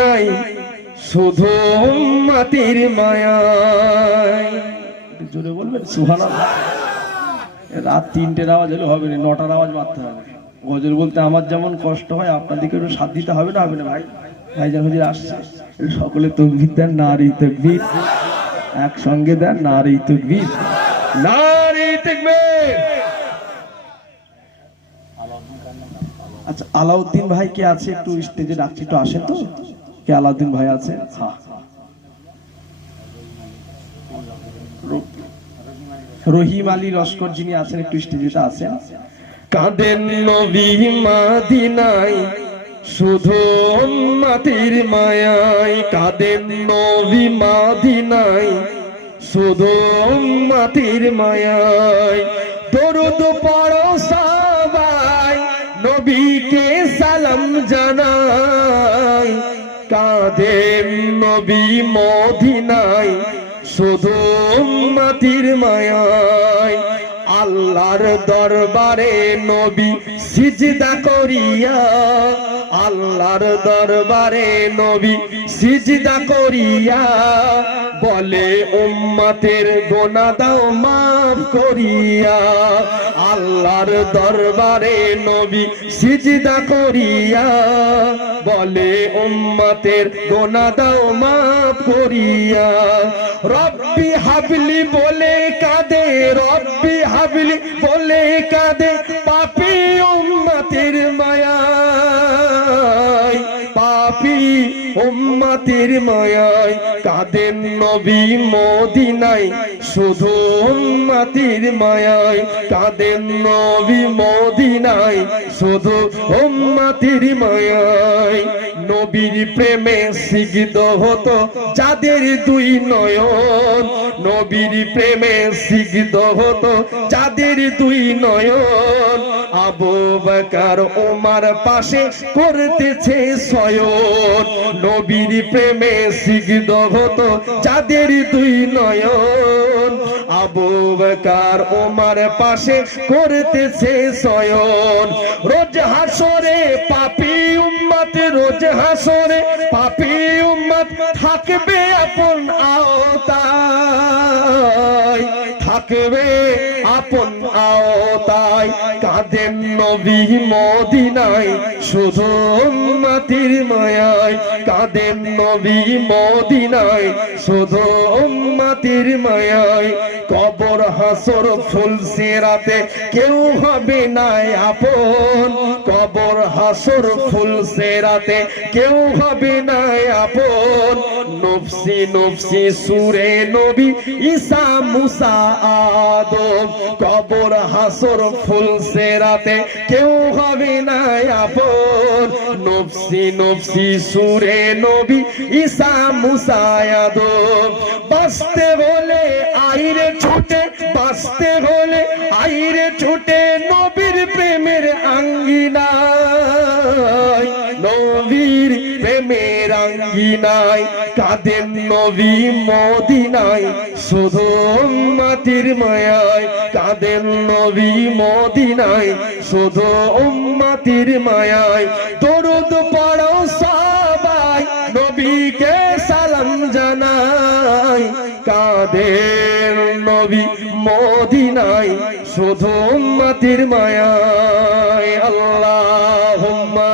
নাই শুধু উম্মতের মায়ায়। জোরে বলবেন সুবহানাল্লাহ। রাত 3টের আওয়াজ হলে হবে না, 9টার আওয়াজ মারতে হবে। গজল বলতে আমার যেমন কষ্ট হয় আপনাদেরকে একটু সাথ দিতে হবে না? হবে না ভাই? ভাইজান হুজুর আসছে, সকলে তাকবীর দেন, নারে তাকবীর। একসঙ্গে দেন নারে তাকবীর, নারে তাকবীর। আচ্ছা, আলাউদ্দিন ভাই কে আছে একটু স্টেজে ডাকছি, একটু আসেন তো। কে আলাউদ্দিন ভাই আছে? হ্যাঁ, রহিম আলী লস্কর যিনি আছেন একটু স্টেজে আছেন। কাঁদেন নবী মদিনায় শুধু উম্মতের মায়ায়, কাঁদেন নবী মদিনায় শুধু উম্মতের মায়ায়। দরুদ পড়ো সবাই, নবীকে সালাম জানাই। কাঁদেন নবী মদিনায় শুধু উম্মতের মায়ায়। আল্লাহর দরবারে নবী সিজদা করিয়া, আল্লাহর দরবারে নবী সিজদা করিয়া বলে উম্মতের গুনাহ দাও মাফ করিয়া। আল্লাহর দরবারে নবী সিজদা করিয়া বলে উম্মতের গুনাহ দাও মাফ করিয়া। রব্বি হাবলি বলে কাঁদে, রব্বি হাবলি বলে কাঁদে পাপী উম্মতের মায়ায়, পাপী উম্মতের মায়ায়। কাঁদেন নবী মদিনায় শুধু উম্মতের মায়ায়, কাঁদেন নবী মদিনায় শুধু উম্মতের মায়ায়। নবীর প্রেমে সিগদ হতো যাদের দুই নয়ন, নবীর প্রেমে সিগদ হতো যাদের দুই নয়ন। আবু বকর ওমর পাশে করতেছে শয়ন, নবীর প্রেমে সিগদ হতো যাদের দুই নয়ন। আবু বকর ওমর পাশে করতেছে শয়ন। রোজ হাসরে পাপী উম্মত, রোজ হাসরে পাপী উম্মত থাকবে আপন আওতায়, থাকবে আপন আওতায়। কাঁদেন নবী মদিনায় শুধু উম্মতের মায়ায়, কাঁদেন নবী মদিনায় শুধু উম্মতের মায়ায়। কবর হাসর ফুলসিরাতে কেউ হবে না আপন, কবর হাসর ফুলসিরাতে কেউ হবে না আপন। নফসি নফসি সুরে নবী ঈসা মুসা আদম, কবর হাসর ফুলসিরাতে কেউ হবে না আপন। নফসি নফসি সুরে নবী ঈসা মুসা আদম। বাঁচতে হলে আইরে ছুটে, বাঁচতে হলে আইরে ছুটে নবীর প্রেমের আঙ্গিনায়, নবীর প্রেমের আঙ্গিনায়। কাঁদেন নবী মদিনায় শুধু উম্মতের মায়ায়, কাঁদেন নবী মদিনায় শুধু উম্মতের মায়ায়। দরুদ পড়ো সবাই, নবীকে সালাম জানাই। কাঁদেন নবী মদিনায় শুধু উম্মতের মায়ায়। আল্লাহুম্মা